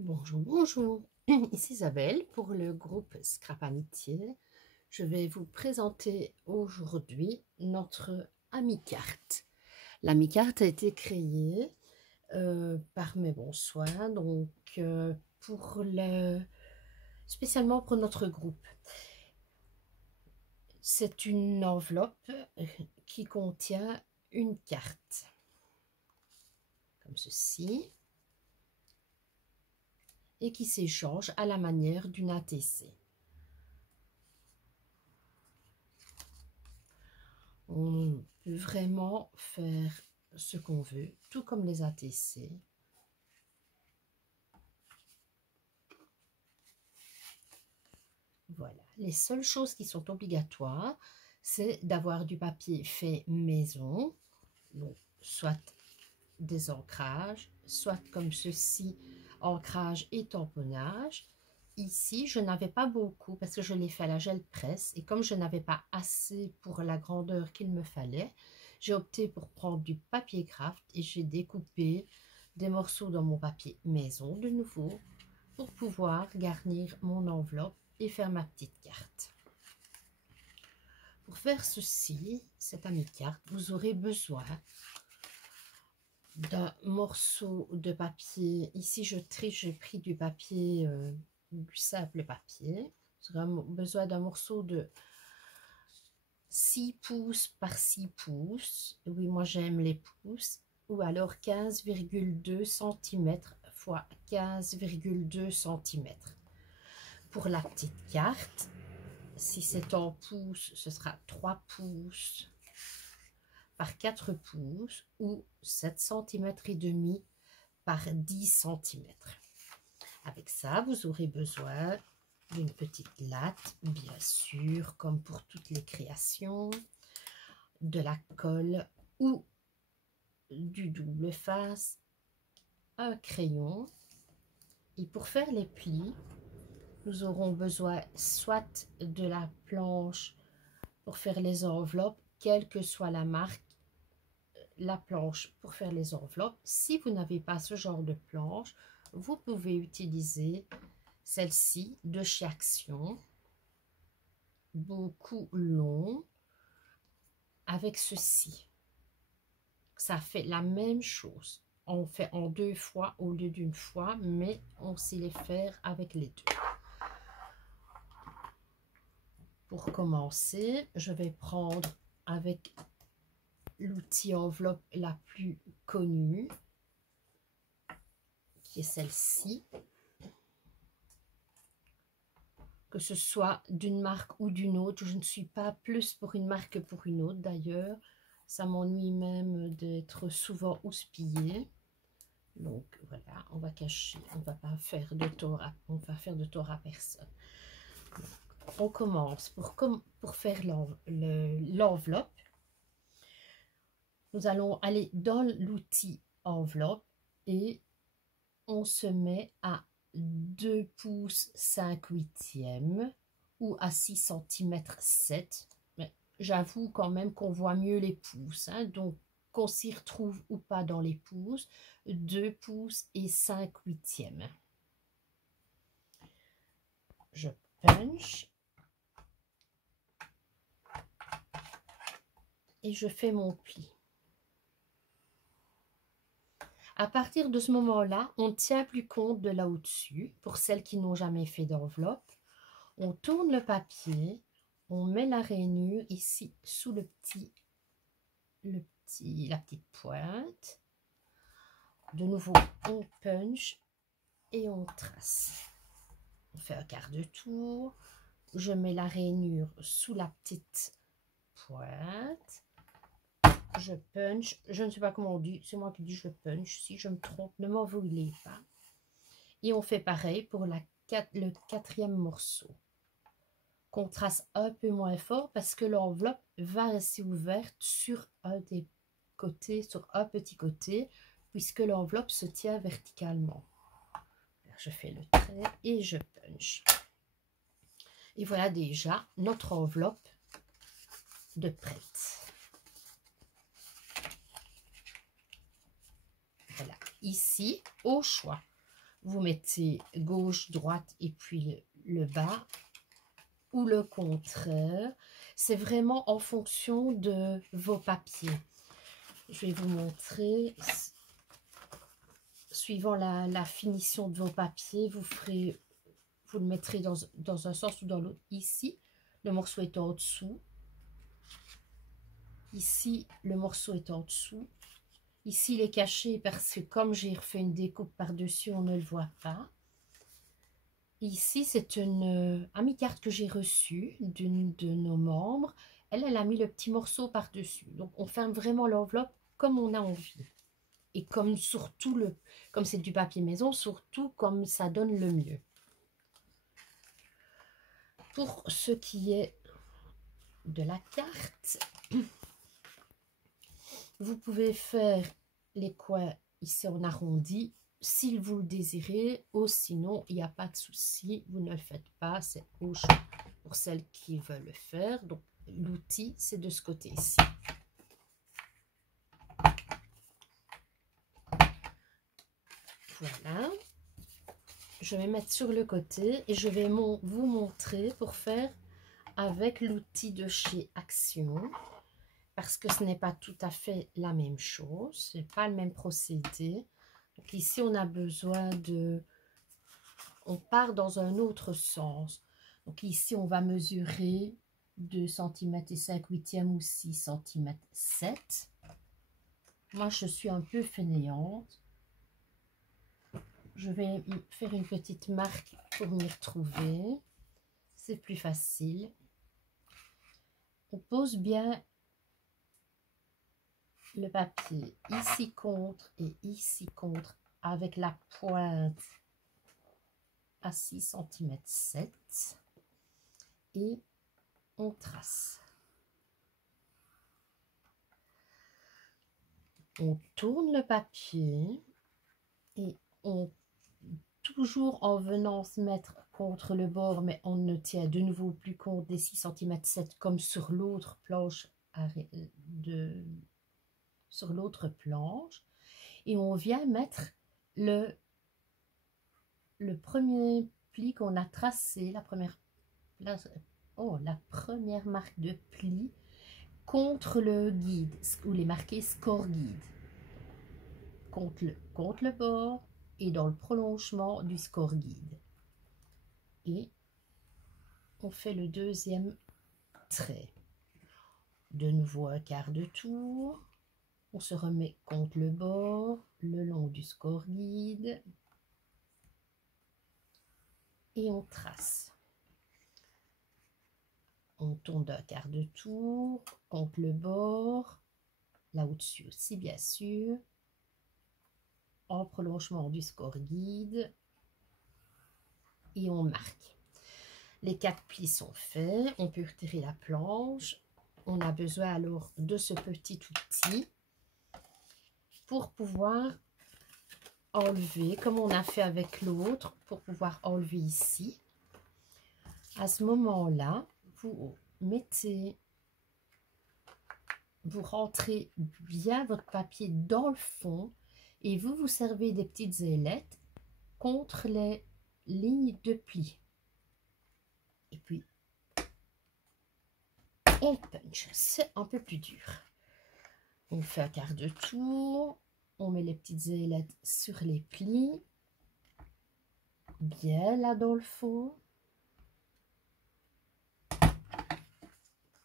Bonjour, bonjour. Ici Isabelle pour le groupe Scrap Amitié. Je vais vous présenter aujourd'hui notre ami-carte. L'ami-carte a été créée par mes bons soins, donc spécialement pour notre groupe. C'est une enveloppe qui contient une carte, comme ceci, et qui s'échange à la manière d'une ATC. On peut vraiment faire ce qu'on veut, tout comme les ATC. Voilà, les seules choses qui sont obligatoires, c'est d'avoir du papier fait maison, donc soit des ancrages, soit comme ceci, ancrage et tamponnage. Ici, je n'avais pas beaucoup parce que je l'ai fait à la gel presse et comme je n'avais pas assez pour la grandeur qu'il me fallait, j'ai opté pour prendre du papier craft et j'ai découpé des morceaux dans mon papier maison de nouveau pour pouvoir garnir mon enveloppe et faire ma petite carte. Pour faire ceci, cette ami-carte, vous aurez besoin d'un morceau de papier. Ici, j'ai pris du papier, du simple papier. Vous aurez besoin d'un morceau de 6 pouces par 6 pouces. Oui, moi j'aime les pouces. Ou alors 15,2 cm fois 15,2 cm. Pour la petite carte, si c'est en pouces, ce sera 3 pouces par 4 pouces ou 7 cm et demi par 10 cm. Avec ça, vous aurez besoin d'une petite latte, bien sûr, comme pour toutes les créations, de la colle ou du double face, un crayon. Et pour faire les plis, nous aurons besoin soit de la planche pour faire les enveloppes, quelle que soit la marque, la planche pour faire les enveloppes. Si vous n'avez pas ce genre de planche, vous pouvez utiliser celle-ci de chez Action, beaucoup long, avec ceci. Ça fait la même chose. On fait en 2 fois au lieu d'une fois, mais on sait les faire avec les deux. Pour commencer, je vais prendre avec l'outil enveloppe la plus connue, qui est celle-ci. Que ce soit d'une marque ou d'une autre, je ne suis pas plus pour une marque que pour une autre d'ailleurs. Ça m'ennuie même d'être souvent houspillée. Donc voilà, on va cacher, on va pas faire de tort à personne. Donc, on commence pour faire l'enveloppe. Nous allons aller dans l'outil enveloppe et on se met à 2 pouces 5/8 ou à 6 cm 7. Mais j'avoue quand même qu'on voit mieux les pouces, hein, donc qu'on s'y retrouve ou pas dans les pouces, 2 pouces et 5/8. Je punch et je fais mon pli. À partir de ce moment-là, on ne tient plus compte de là au-dessus, pour celles qui n'ont jamais fait d'enveloppe. On tourne le papier, on met la rainure ici sous la petite pointe. De nouveau, on punch et on trace. On fait un quart de tour. Je mets la rainure sous la petite pointe. Je punch. Je ne sais pas comment on dit. C'est moi qui dis je punch. Si je me trompe, ne m'en voulez pas. Et on fait pareil pour le 4e morceau. Qu'on trace un peu moins fort parce que l'enveloppe va rester ouverte sur un des côtés, sur un petit côté, puisque l'enveloppe se tient verticalement. Je fais le trait et je punch. Et voilà déjà notre enveloppe de prête. Voilà, ici, au choix, vous mettez gauche, droite et puis le bas ou le contraire. C'est vraiment en fonction de vos papiers. Je vais vous montrer. Suivant la finition de vos papiers, vous le mettrez dans un sens ou dans l'autre. Ici, le morceau est en dessous. Ici, le morceau est en dessous. Ici, il est caché parce que comme j'ai refait une découpe par-dessus, on ne le voit pas. Ici, c'est une amie-carte que j'ai reçue d'une de nos membres. Elle a mis le petit morceau par-dessus. Donc, on ferme vraiment l'enveloppe comme on a envie. Et comme c'est du papier maison, surtout comme ça donne le mieux. Pour ce qui est de la carte, vous pouvez faire les coins ici en arrondi si vous le désirez, ou sinon il n'y a pas de souci, vous ne le faites pas, c'est au choix pour celles qui veulent le faire. Donc l'outil c'est de ce côté-ci. Voilà, je vais mettre sur le côté et je vais vous montrer pour faire avec l'outil de chez Action, parce que ce n'est pas tout à fait la même chose, c'est pas le même procédé. Donc ici on a besoin on part dans un autre sens. Donc ici on va mesurer 2 cm et 5/8 ou 6 cm 7. Moi je suis un peu fainéante. Je vais faire une petite marque pour m'y retrouver. C'est plus facile. On pose bien le papier ici contre et ici contre avec la pointe à 6 cm 7 et on trace. On tourne le papier et on toujours en venant se mettre contre le bord, mais on ne tient de nouveau plus compte des 6 cm 7 comme sur l'autre planche sur l'autre planche, et on vient mettre le premier pli qu'on a tracé, la première marque de pli contre le guide où il est marqué score guide, contre le bord et dans le prolongement du score guide, et on fait le deuxième trait. De nouveau un quart de tour, on se remet contre le bord le long du score guide et on trace. On tourne d'un quart de tour contre le bord, là au-dessus aussi bien sûr, en prolongement du score guide, et on marque. Les 4 plis sont faits, on peut retirer la planche. On a besoin alors de ce petit outil pour pouvoir enlever, comme on a fait avec l'autre, pour pouvoir enlever ici. À ce moment-là, vous rentrez bien votre papier dans le fond et vous vous servez des petites ailettes contre les lignes de pli. Et puis, on punch. C'est un peu plus dur. On fait un quart de tour. On met les petites ailettes sur les plis. Bien là dans le fond.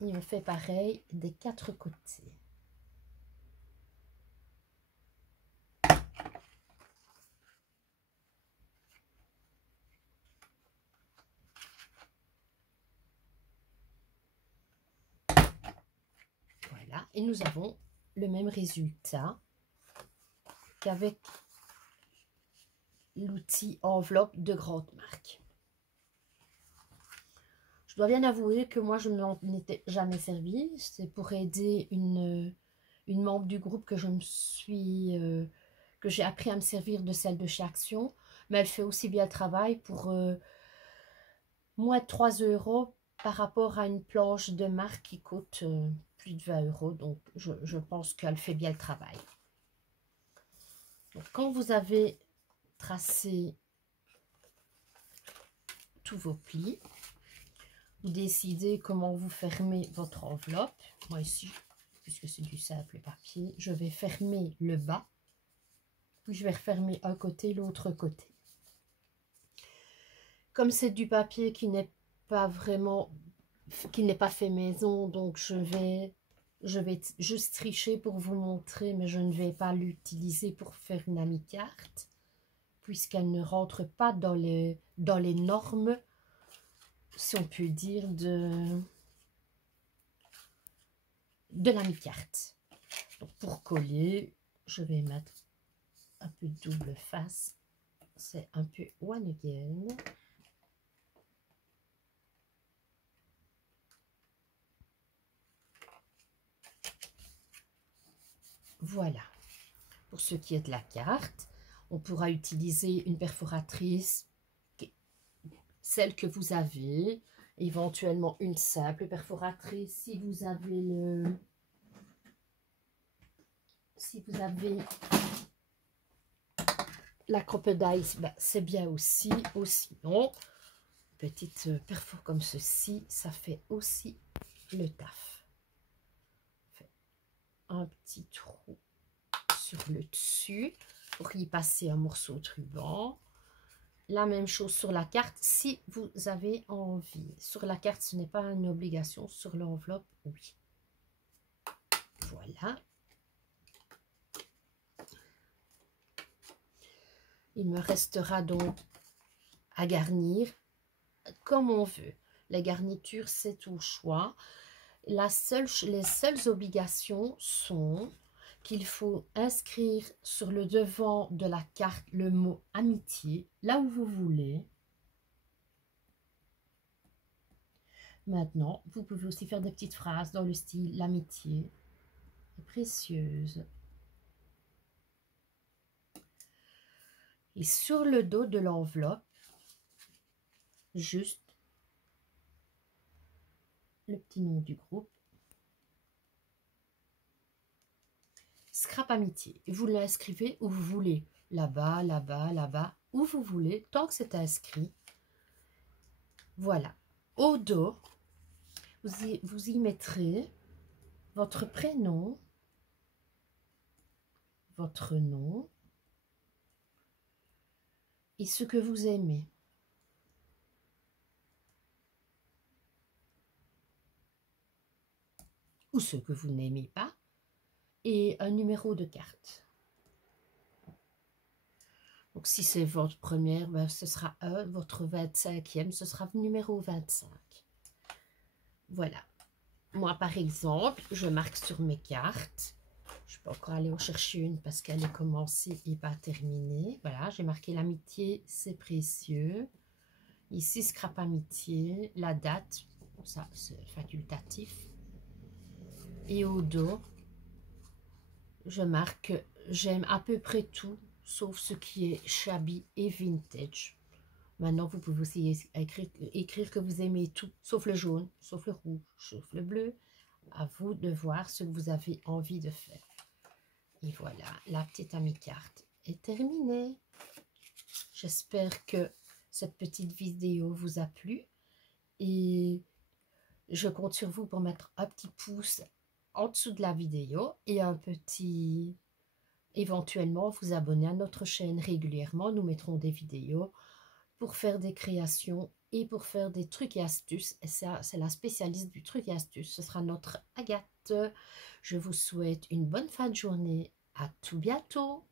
Et on fait pareil des 4 côtés. Voilà, et nous avons le même résultat qu'avec l'outil enveloppe de grande marque. Je dois bien avouer que moi je n'en étais jamais servi. C'est pour aider une membre du groupe que que j'ai appris à me servir de celle de chez Action, mais elle fait aussi bien le travail pour moins de 3 € par rapport à une planche de marque qui coûte plus de 20 €. Donc je pense qu'elle fait bien le travail. Donc, quand vous avez tracé tous vos plis. Vous décidez comment vous fermez votre enveloppe. Moi ici, puisque c'est du simple papier, je vais fermer le bas. Puis je vais refermer un côté, l'autre côté. Comme c'est du papier qui n'est pas vraiment, qui n'est pas fait maison, donc je vais juste tricher pour vous montrer, mais je ne vais pas l'utiliser pour faire une amicarte, puisqu'elle ne rentre pas dans les normes, si on peut dire, de l'amicarte. Donc pour coller, je vais mettre un peu de double face. C'est un peu one again. Voilà. Pour ce qui est de la carte, on pourra utiliser une perforatrice, celle que vous avez, éventuellement une simple perforatrice si vous avez la crocodile, ben, c'est bien aussi. Ou sinon, petite perfor comme ceci, ça fait aussi le taf. Un petit trou sur le dessus pour y passer un morceau de ruban. La même chose sur la carte si vous avez envie. Sur la carte, ce n'est pas une obligation. Sur l'enveloppe, oui. Voilà. Il me restera donc à garnir comme on veut. Les garnitures, c'est au choix. Les seules obligations sont qu'il faut inscrire sur le devant de la carte le mot amitié, là où vous voulez. Maintenant, vous pouvez aussi faire des petites phrases dans le style « L'amitié est précieuse ». Et sur le dos de l'enveloppe, juste le petit nom du groupe. Scrap Amitié. Vous l'inscrivez où vous voulez. Là-bas, là-bas, là-bas, où vous voulez, tant que c'est inscrit. Voilà. Au dos, vous y mettrez votre prénom, votre nom et ce que vous aimez. Ou ce que vous n'aimez pas. Et un numéro de carte. Donc si c'est votre première, ben, ce sera 1, votre 25e, ce sera numéro 25. Voilà. Moi, par exemple, je marque sur mes cartes. Je peux encore aller en chercher une parce qu'elle est commencée et pas terminée. Voilà, j'ai marqué l'amitié, c'est précieux. Ici, scrap amitié, la date, ça c'est facultatif. Et au dos, je marque, j'aime à peu près tout, sauf ce qui est shabby et vintage. Maintenant, vous pouvez aussi écrire que vous aimez tout, sauf le jaune, sauf le rouge, sauf le bleu. À vous de voir ce que vous avez envie de faire. Et voilà, la petite amicarte est terminée. J'espère que cette petite vidéo vous a plu. Et je compte sur vous pour mettre un petit pouce en dessous de la vidéo et un petit... Éventuellement, vous abonner à notre chaîne régulièrement. Nous mettrons des vidéos pour faire des créations et pour faire des trucs et astuces. Et ça, c'est la spécialiste du truc et astuces. Ce sera notre Agathe. Je vous souhaite une bonne fin de journée. À tout bientôt.